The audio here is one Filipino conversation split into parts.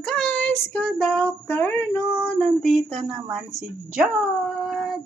Guys, good afternoon. Nandito naman si John.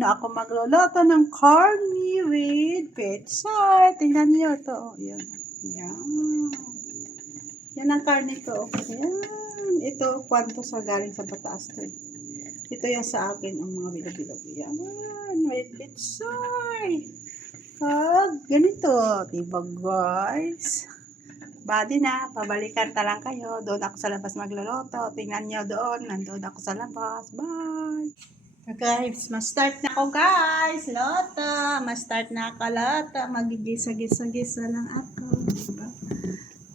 Ako magluluto ng corny with pizza. Tingnan niyo to. Yan. Yan. Yan ang karne ko. Yan. Ito, kwanto sa galing sa Bataas to. Ito yan sa akin, ang mga bilog-bilog. Yan. With pizza. Ganito. Diba guys? Body na, pabalikan ta lang kayo. Doon ako sa labas magluluto. Tingnan nyo doon. Nandun ako sa labas. Bye! Guys, ma-start na ako guys. Loto. Ma-start na ako loto. Magigisa-gisa-gisa lang ako. Diba?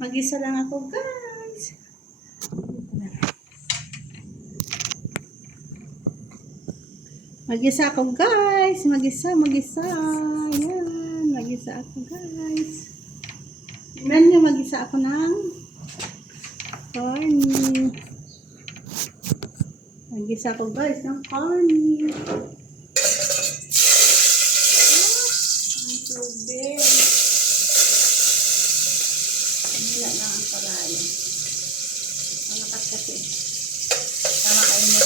Magisa lang ako guys. Magisa ako guys. Magisa. Yan. Magisa ako guys. Tingnan nyo, mag-isa ako ng corny. Mag-isa ako guys ng corny. Ang tubig. Wala na ang palayan. Malakas kasi. Tama kainit.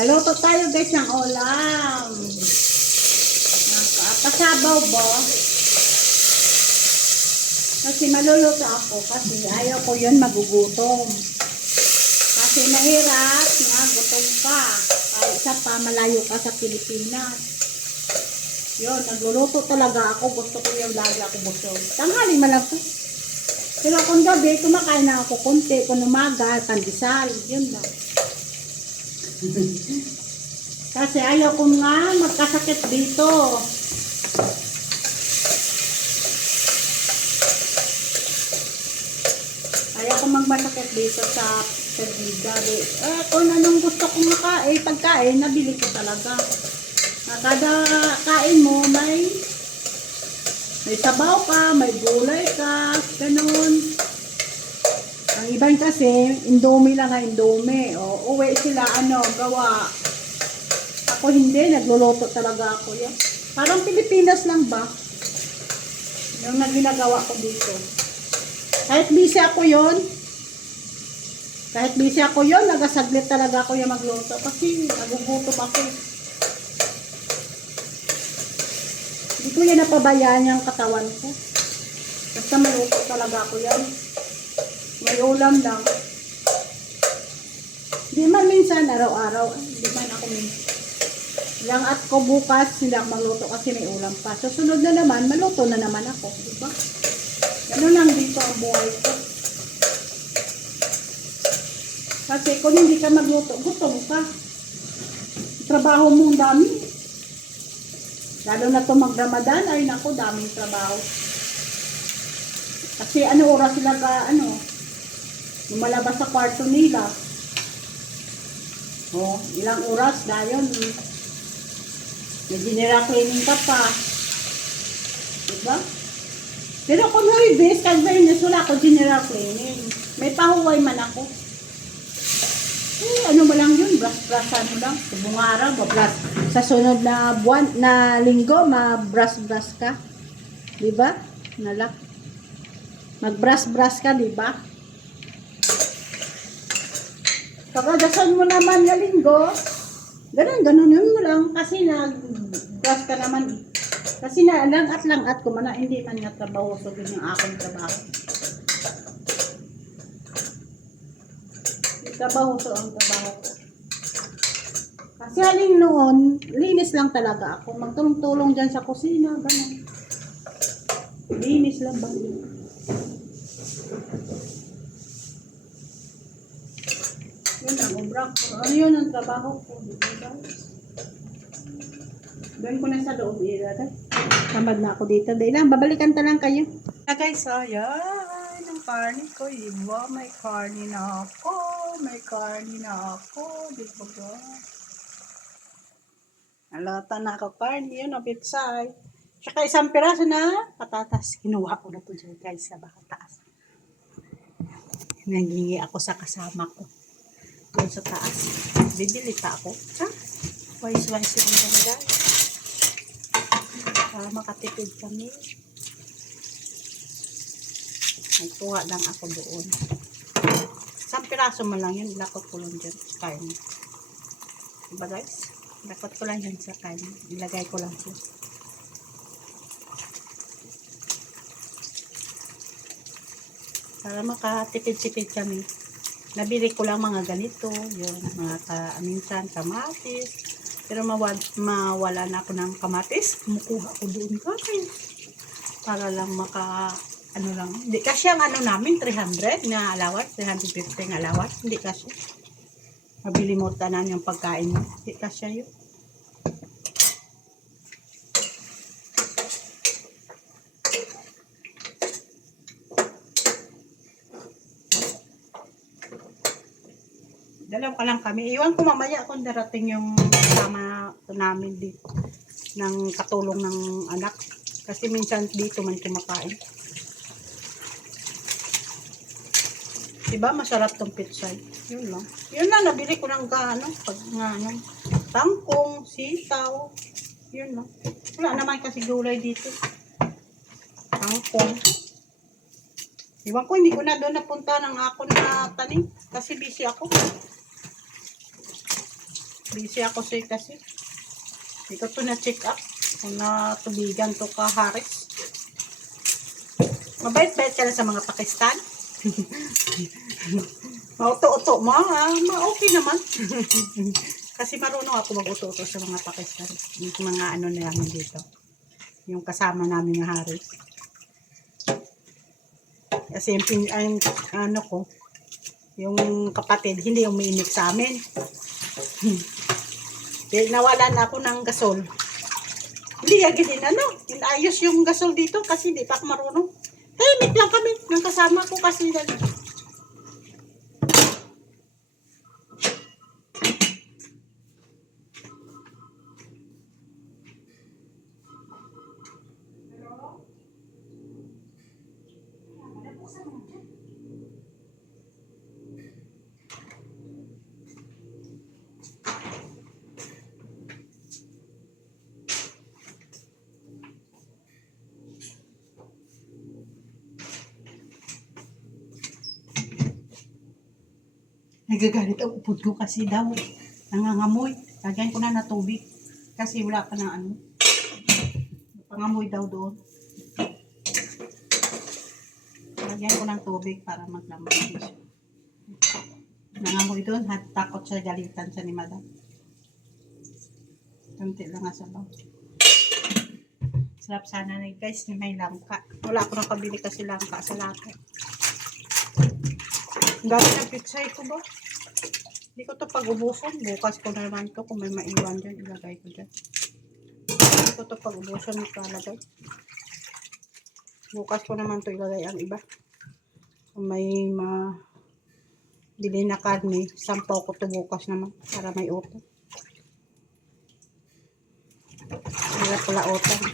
Haluto tayo guys ng ulam. Pasabaw ba? Kasi maluluto ako kasi ayaw ko yun magugutom. Kasi mahirap na gutom ka. Kahit isa pa malayo ka sa Pilipinas. Yun, nagluluto talaga ako. Gusto ko yung lagi ako busog. Tanghali malapit. Pero kung gabi, kumakain na ako konti. Kung umaga, pandesal. Yun lang. Kasi ayaw ko nga magkasakit dito. Ayaw ko magmasakit dito sa Perdiga. Kung anong gusto kong pagkain, nabili ko talaga. Kada kain mo, may sabaw ka, may gulay ka, ganun. Ang iban kasi, Indomie lang nga, Indomie. O, uwi sila, gawa. Ako hindi, nagluluto talaga ako yan. Parang Pilipinas lang ba? Yung ginagawa ko dito. Kahit busy ako yon, nagasaglit talaga ako yung magluto kasi nagugutom ako. Hindi ko yan napabayaan yung katawan ko. Basta maluto talaga ako yan. May ulam lang. Hindi man minsan, araw-araw. Hindi man ako minsan. Lang at ko bukas, hindi ako magluto kasi may ulam pa. Susunod na naman, maluto na naman ako. Diba? Ganun lang dito ang buhay ko. Kasi kung hindi ka magluto, gutom ka. Trabaho mo ang dami. Lalo na ito mag-Ramadan, ay naku, daming trabaho. Kasi oras sila lumalabas sa kwarto nila. Ilang oras na yun. May general cleaning ka pa. Diba? Pero kung Huwebes, kasi wala ako general cleaning. May pahuway man ako. Ano mo lang yun, brush-brushan mo lang. Sa buong araw, brush. Sa sunod na buwan, na linggo, ma-brush-brush ka. Diba? Nalak. Mag-brush-brush ka, diba? Pagkadasan mo naman na linggo, ganun mo lang. Kasi nag-brush ka naman. Kasi lang-at ko man na hindi man nga trabaho. So, yun yung aking trabaho. Trabaho so ang trabaho ko. Kasi haling noon, linis lang talaga ako. Magtulong-tulong dyan sa kusina. Ganun. Linis lang ba yun? Yun ang obra ko. Ano yun ang trabaho ko? Doon ko na sa loob ilagay. Tamad na ako dito. Dahil lang, babalikan ta lang kayo. Guys, so yan. Ang karne ko. Diba? May karne na ako. Diba ba? Alata na ako karne. Yun, pitsay. Tsaka isang piraso na patatas. Kinuha ko na to dyan guys sa baka taas. Nanghingi ako sa kasama ko. Doon sa taas. Bibili pa ako. Wise-wise yung mga guys. Para makatipid kami. Nagkuha lang ako doon. Isang piraso man lang yun. Lakot ko lang dyan sa kain. Diba guys? Lakot ko lang dyan sa kain. Ilagay ko lang siya. Para makatipid-tipid kami. Nabili ko lang mga ganito. Yun, mga minsan kamatis. Pero mawala na ako ng kamatis. Kumukuha ko doon kasi. Para lang ano lang. Hindi kasi ang ano namin, 300 na allowance, 350 na allowance. Hindi kasi. Mabili mo tanan yung pagkain mo. Hindi kasi yun. Dalaw ka lang kami. Iwan ko mamaya kung darating yung kasama namin dito ng katulong ng anak. Kasi minsan dito man kumakain. Diba masarap tong pizza? Yun lang. Yun lang, nabili ko ng pag tangkong, sitaw. Yun lang. Wala naman kasi gulay dito. Tangkong. Iwan ko, hindi ko na doon napunta ng ako na tanim. Kasi busy ako. Busy ako kasi. Hindi ko to na-check up. Kung natubigan to ka Haris. Mabait-bait ka na sa mga Pakistan. Mauto-uto mo, okay naman. Kasi marunong ako mag-uto-uto sa mga Pakistan. Yung mga ano namin dito. Yung kasama namin na Haris. Kasi yung ano ko, yung kapatid, hindi umiinik sa amin. Nawalan ako ng gasol. Hindi din inayos yung gasol dito kasi hindi pa ako marunong. Tahimik lang kami ng kasama ko kasi nagagalit ang upod ko kasi daw nangangamoy. Lagyan ko na tubig kasi wala pa na pangamoy daw doon. Lagyan ko ng tubig para maglamig siya. Nangamoy doon, takot siya galitan siya ni madam. Kunti lang nga sabaw. Sarap sana na guys, may langka. Wala ako nakabili kasi langka sa lahat. Ang dami ng pitsay ko ba? Hindi ko to pag-ubusan. Bukas ko na naman to. Kung may maiwan dyan, ilagay ko dyan. Hindi ko to pag-ubusan. Ikalagay. Bukas ko naman to ilagay ang iba. Kung may bili na karne, sampaw ko to bukas naman. Para may utang. Hirap pala utang.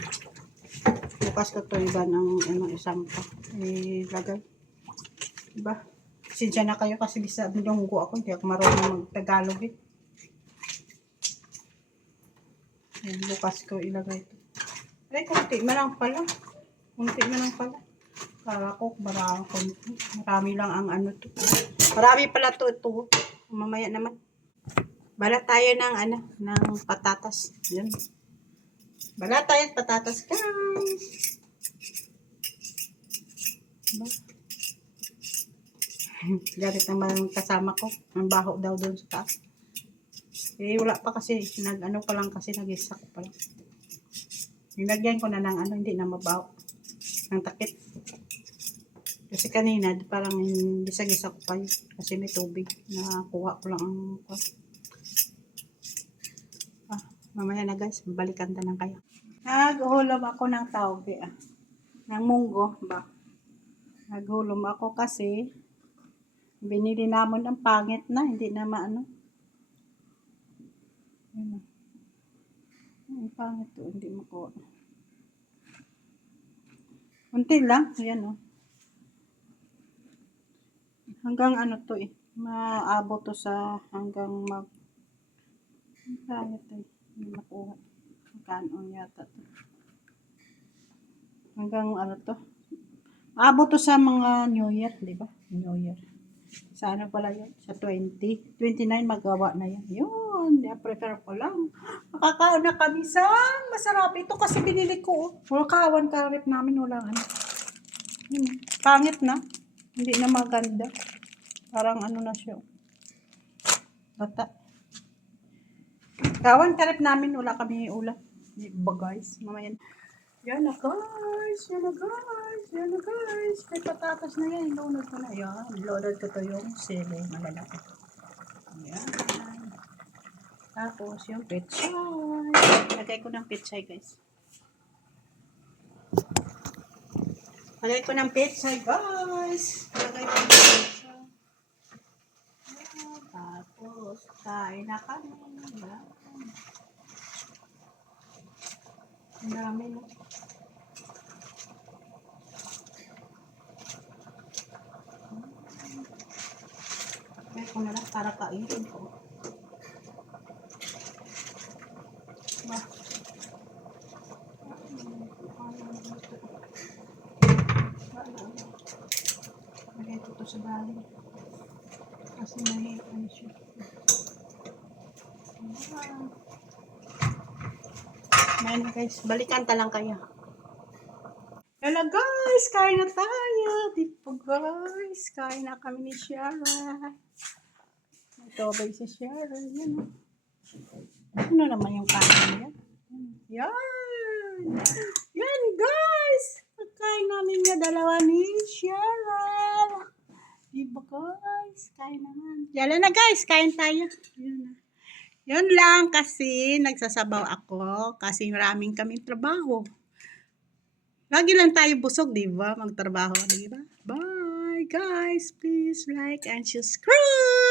Bukas ko to iba ng isang pa. Ilagay. Diba? Sinsya na kayo kasi bisa bilonggo ako. Hindi ako marunong mag-Tagalog eh. Yan, bukas ko ilagay ito. Ay, kunti man lang pala. Kunti man lang pala. Kala ko, marami lang ang ano to. Marami pala to ito. Mamaya naman. Bala tayo ng patatas. Yan. Bala tayo ng patatas, guys. Diba? Galit naman kasama ko. Ang baho daw doon sa taas. Wala pa kasi. Pa lang kasi. Nag-isa ko pa lang. Nilagyan ko na ng hindi na mabaho. Ng takip. Kasi kanina, parang gisa-gisa ko pa yun. Kasi may tubig. Nakuha ko lang ang mamaya na guys. Balikan na lang kayo. Naghulom ako ng tawbi. Ng munggo ba? Naghulom ako kasi binili naman ang pangit na, hindi na maano. Ang pangit to, hindi makuha. Unti lang, ayan Hanggang to maabot to sa hanggang ang pangit hindi makuha. Kanon yata to. Hanggang to, Abot to sa mga New Year, di ba? New Year. Sa ano pala yun? Sa 29 magawa na yan. Yun, prepare ko lang. Makakaon na kami sa masarap. Ito kasi binili ko. Wala kawan karip namin, wala ano. Pangit na. Hindi na maganda. Parang ano na siya. Bata. Kawan karip namin, wala kami ulam. Ba guys, mamaya. Yan na guys, yan na guys, yan na guys. May patatas na yan, ilunod ko na. Yan, ilunod ko to yung sili, malalaki. Yan. Tapos yung pechay. Lagay ko ng pechay guys. Lagay ko ng pechay guys. Lagay ko ng pechay. Tapos, kain na kami. Yan. Ang dami no. Lagay ko na lang para kainin ko. Lagay ko to sa bali. Kasi may ano siya. Ayan guys, balikan ta lang kaya. Hello guys, kain na tayo. Tipo guys, kain na kami ni Shara. Ito ba si Shara? Yan o. Ano naman yung kain niya? Yan. Yan guys. Pagkain namin niya dalawa ni Shara. Diba guys, kain naman. Yala na guys, kain tayo. Yan na. Yun lang kasi nagsasabaw ako kasi maraming kaming trabaho. Lagi lang tayo busog, di ba? Magtrabaho, di ba? Bye guys, please like and subscribe.